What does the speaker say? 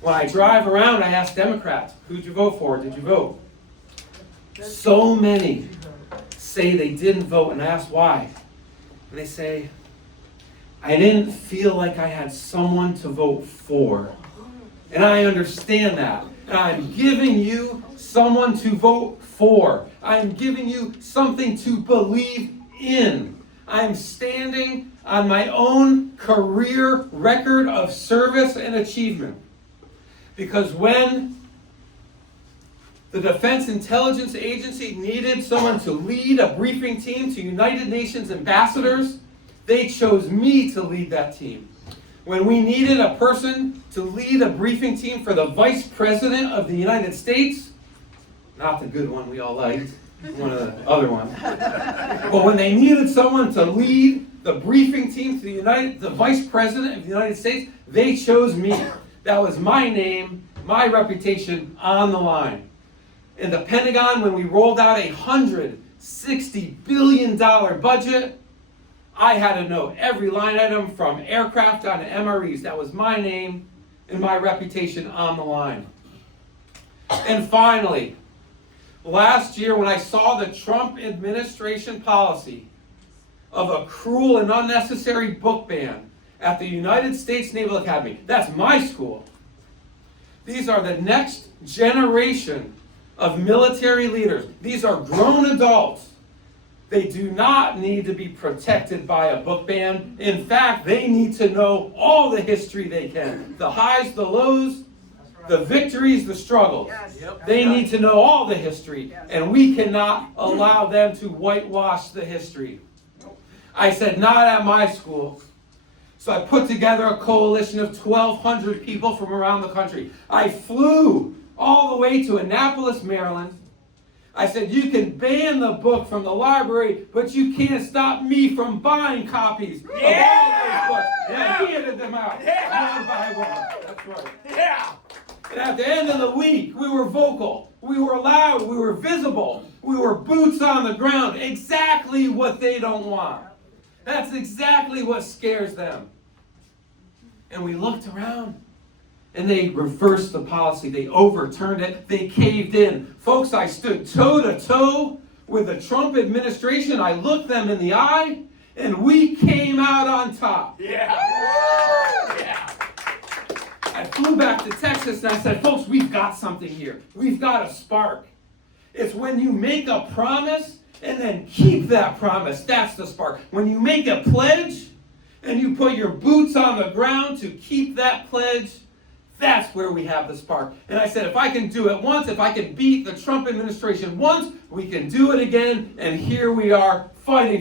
When I drive around, I ask Democrats, who'd you vote for? Did you vote? So many say they didn't vote, and I ask why. And they say, I didn't feel like I had someone to vote for. And I understand that. And I'm giving you someone to vote for. I'm giving you something to believe in. I'm standing on my own career record of service and achievement. Because when the Defense Intelligence Agency needed someone to lead a briefing team to United Nations ambassadors, they chose me to lead that team. When we needed a person to lead a briefing team for the Vice President of the United States, not the good one we all liked, one of the other ones, but when they needed someone to lead the briefing team to the Vice President of the United States, they chose me. That was my name, my reputation on the line. In the Pentagon, when we rolled out a $160 billion budget, I had to know every line item from aircraft down to MREs. That was my name and my reputation on the line. And finally, last year when I saw the Trump administration policy of a cruel and unnecessary book ban at the United States Naval Academy, that's my school. These are the next generation of military leaders. These are grown adults. They do not need to be protected by a book ban. In fact, they need to know all the history they can. The highs, the lows, the victories, the struggles. Yes. They need to know all the history. And we cannot allow them to whitewash the history. I said, not at my school. So I put together a coalition of 1,200 people from around the country. I flew all the way to Annapolis, Maryland. I said, you can ban the book from the library, but you can't stop me from buying copies of all those books. And I handed them out one by one. That's right. Yeah. And at the end of the week, we were vocal. We were loud. We were visible. We were boots on the ground. Exactly what they don't want. That's exactly what scares them. And we looked around. And they reversed the policy. They overturned it. They caved in. Folks, I stood toe-to-toe with the Trump administration. I looked them in the eye, and we came out on top. Yeah. Yeah. I flew back to Texas, and I said, folks, we've got something here. We've got a spark. It's when you make a promise and then keep that promise. That's the spark. When you make a pledge and you put your boots on the ground to keep that pledge, that's where we have the spark. And I said, if I can do it once, if I can beat the Trump administration once, we can do it again. And here we are fighting